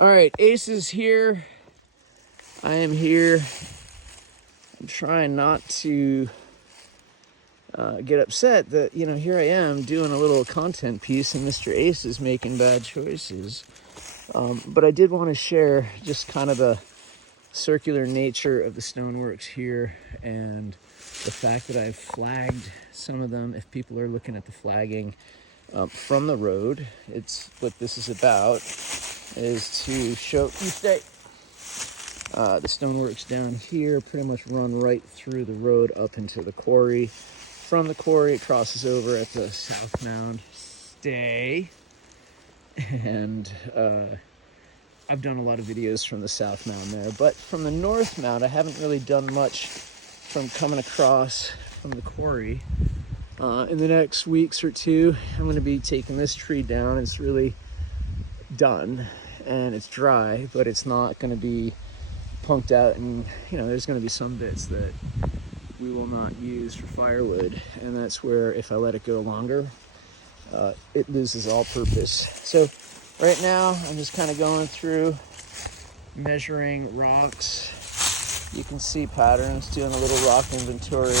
All right, Ace is here. I am here. I'm trying not to get upset that, you know, here I am doing a little content piece and Mr. Ace is making bad choices. But I did want to share just kind of the circular nature of the stoneworks here and the fact that I've flagged some of them. If people are looking at the flagging from the road, it's what this is about, is to show the stoneworks down here pretty much run right through the road up into the quarry. From the quarry, it crosses over at the south mound. And I've done a lot of videos from the south mound there, but from the north mound, I haven't really done much from coming across from the quarry. In the next weeks or two, I'm going to be taking this tree down. It's really done and it's dry, but it's not going to be punked out, and you know, there's going to be some bits that we will not use for firewood, and that's where if I let it go longer, it loses all purpose. So right now I'm just kind of going through, measuring rocks. You can see patterns, doing a little rock inventory.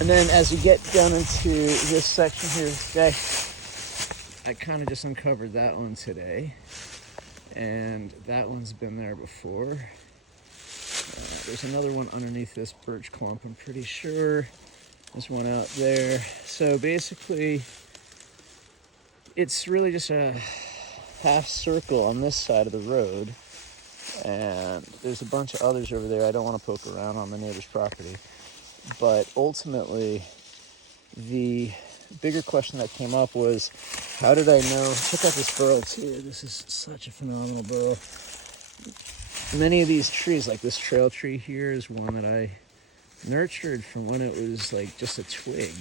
And then as we get down into this section here today, I kind of just uncovered that one today. And that one's been there before. There's another one underneath this birch clump, I'm pretty sure. There's one out there. So basically, it's really just a half circle on this side of the road. And there's a bunch of others over there. I don't want to poke around on the neighbor's property. But ultimately, the bigger question that came up was, how did I know? Check out this burrow too. This is such a phenomenal burrow. Many of these trees, like this trail tree here, is one that I nurtured from when it was like just a twig.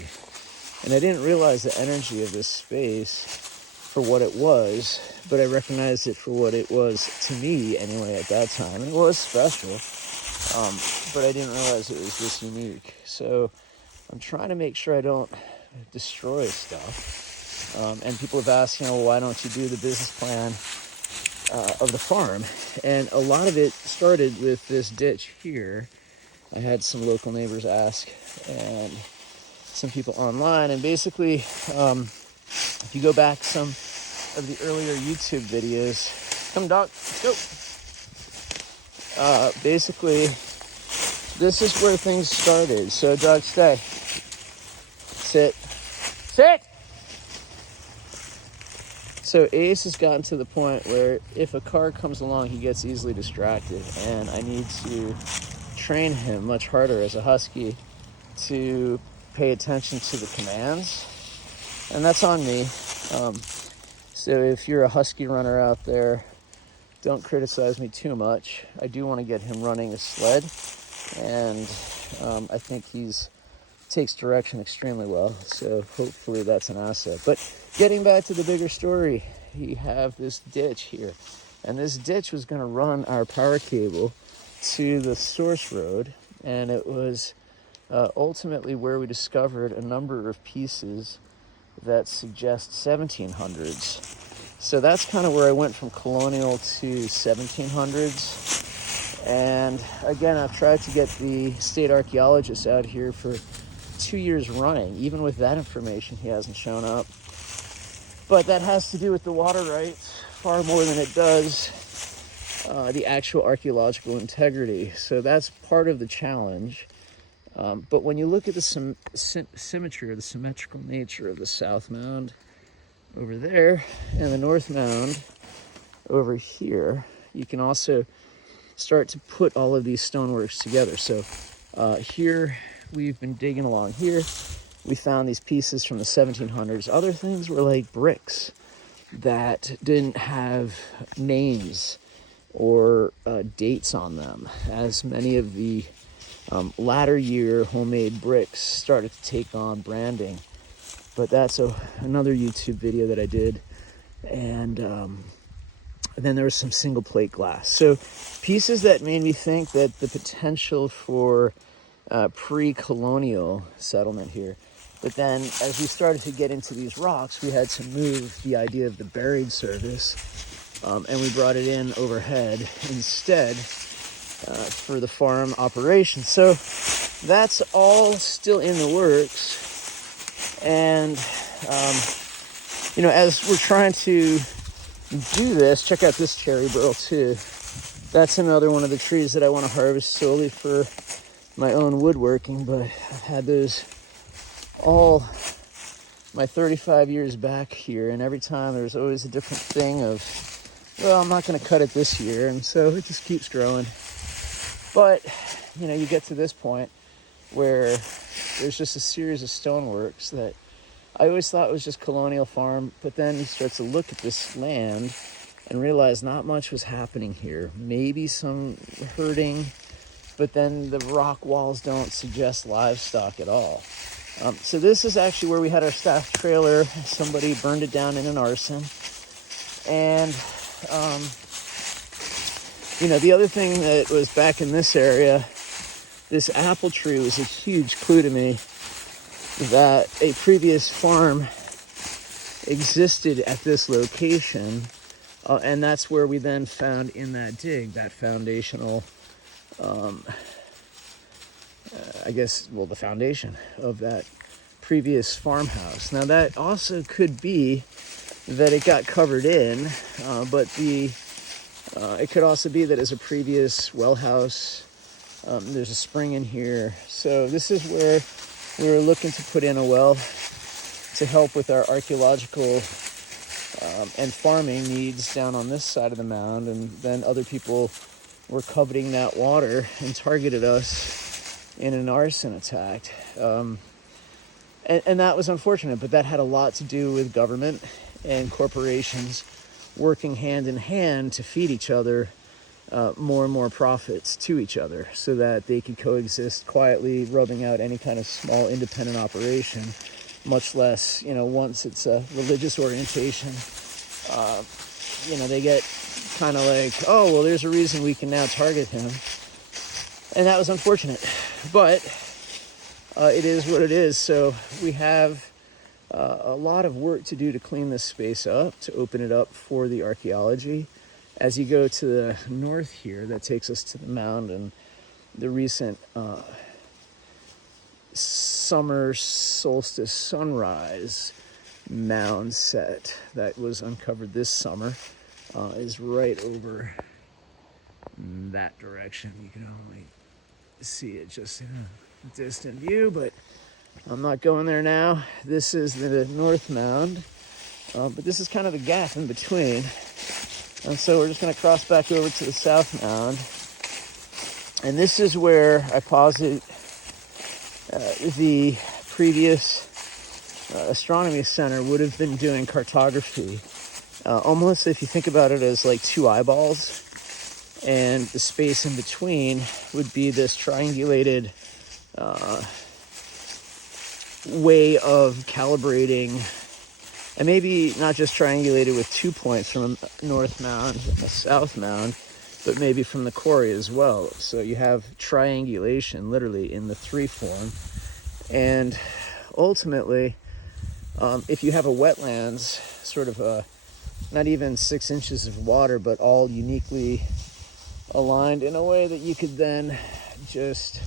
And I didn't realize the energy of this space for what it was, but I recognized it for what it was to me anyway at that time. And it was special. But I didn't realize it was this unique. So I'm trying to make sure I don't destroy stuff. And people have asked, you know, why don't you do the business plan of the farm? And a lot of it started with this ditch here. I had some local neighbors ask, and some people online. And basically, if you go back some of the earlier YouTube videos, come dog, let's go. Basically, this is where things started. So dog, stay. Sit. Sit! So Ace has gotten to the point where if a car comes along, he gets easily distracted. And I need to train him much harder as a husky to pay attention to the commands. And that's on me. So if you're a husky runner out there, don't criticize me too much. I do want to get him running a sled, and I think takes direction extremely well, so hopefully that's an asset. But getting back to the bigger story, you have this ditch here, and this ditch was going to run our power cable to the source road, and it was ultimately where we discovered a number of pieces that suggest 1700s. So that's kind of where I went from colonial to 1700s. And again, I've tried to get the state archaeologist out here for 2 years running. Even with that information, he hasn't shown up. But that has to do with the water rights far more than it does the actual archaeological integrity. So that's part of the challenge. But when you look at the symmetry or the symmetrical nature of the south mound over there and the north mound over here, you can also start to put all of these stoneworks together. So here we've been digging along here. We found these pieces from the 1700s. Other things were like bricks that didn't have names or dates on them, as many of the latter year homemade bricks started to take on branding. But that's another YouTube video that I did. And then there was some single plate glass. So pieces that made me think that the potential for pre-colonial settlement here. But then as we started to get into these rocks, we had to move the idea of the buried service and we brought it in overhead instead for the farm operation. So that's all still in the works. And, as we're trying to do this, check out this cherry burl too. That's another one of the trees that I want to harvest solely for my own woodworking, but I've had those all my 35 years back here, and every time there's always a different thing of, well, I'm not going to cut it this year, and so it just keeps growing. But, you get to this point where there's just a series of stoneworks that I always thought was just colonial farm, but then you start to look at this land and realize not much was happening here. Maybe some herding, but then the rock walls don't suggest livestock at all. So this is actually where we had our staff trailer. Somebody burned it down in an arson. And, the other thing that was back in this area, this apple tree was a huge clue to me that a previous farm existed at this location. And that's where we then found in that dig, that foundational, the foundation of that previous farmhouse. Now that also could be that it got covered in, but it could also be that it's a previous well house. There's a spring in here. So this is where we were looking to put in a well to help with our archaeological and farming needs down on this side of the mound. And then other people were coveting that water and targeted us in an arson attack. And that was unfortunate, but that had a lot to do with government and corporations working hand in hand to feed each other more and more profits to each other so that they could coexist quietly, rubbing out any kind of small independent operation, much less, once it's a religious orientation, they get kind of like, oh, well, there's a reason we can now target him. And that was unfortunate, but it is what it is. So we have a lot of work to do to clean this space up, to open it up for the archaeology. As you go to the north here, that takes us to the mound and the recent summer solstice sunrise mound set that was uncovered this summer is right over that direction. You can only see it just in a distant view, but I'm not going there now. This is the north mound, but this is kind of the gap in between. And so we're just going to cross back over to the south mound. And this is where I posit the previous astronomy center would have been doing cartography. Almost, if you think about it, as like two eyeballs, and the space in between would be this triangulated way of calibrating, and maybe not just triangulated with 2 points from a north mound, a south mound, but maybe from the quarry as well. So you have triangulation literally in the 3 form. And ultimately, if you have a wetlands, sort of not even 6 inches of water, but all uniquely aligned in a way that you could then just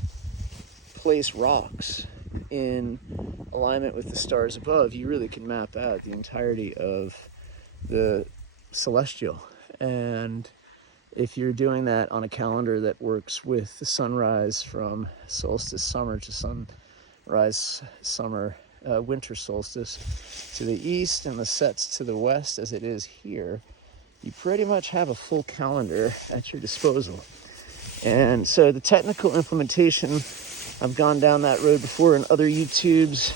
place rocks in alignment with the stars above, you really can map out the entirety of the celestial. And if you're doing that on a calendar that works with the sunrise from solstice summer to sunrise summer, winter solstice to the east and the sets to the west as it is here, you pretty much have a full calendar at your disposal. And so the technical implementation, I've gone down that road before in other YouTubes.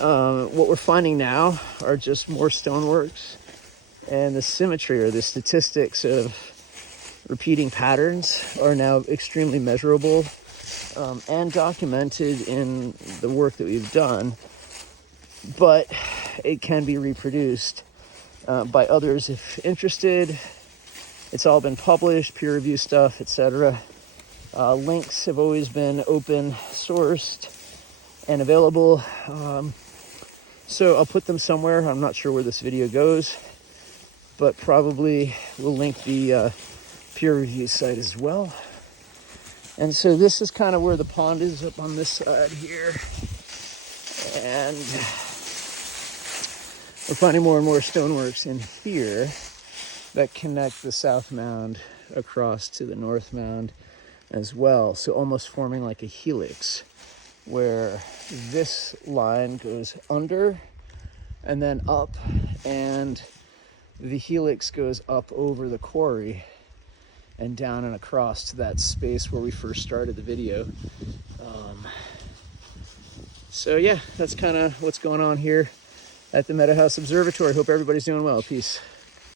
What we're finding now are just more stoneworks, and the symmetry or the statistics of repeating patterns are now extremely measurable and documented in the work that we've done, but it can be reproduced by others if interested. It's all been published, peer review stuff, etc. Links have always been open sourced and available. So I'll put them somewhere. I'm not sure where this video goes, but probably we'll link the peer review site as well. And so this is kind of where the pond is, up on this side here. And we're finding more and more stoneworks in here that connect the south mound across to the north mound as well. So almost forming like a helix, where this line goes under and then up, and the helix goes up over the quarry and down and across to that space where we first started the video. So yeah, that's kind of what's going on here at the Meadow House Observatory. Hope everybody's doing well. Peace.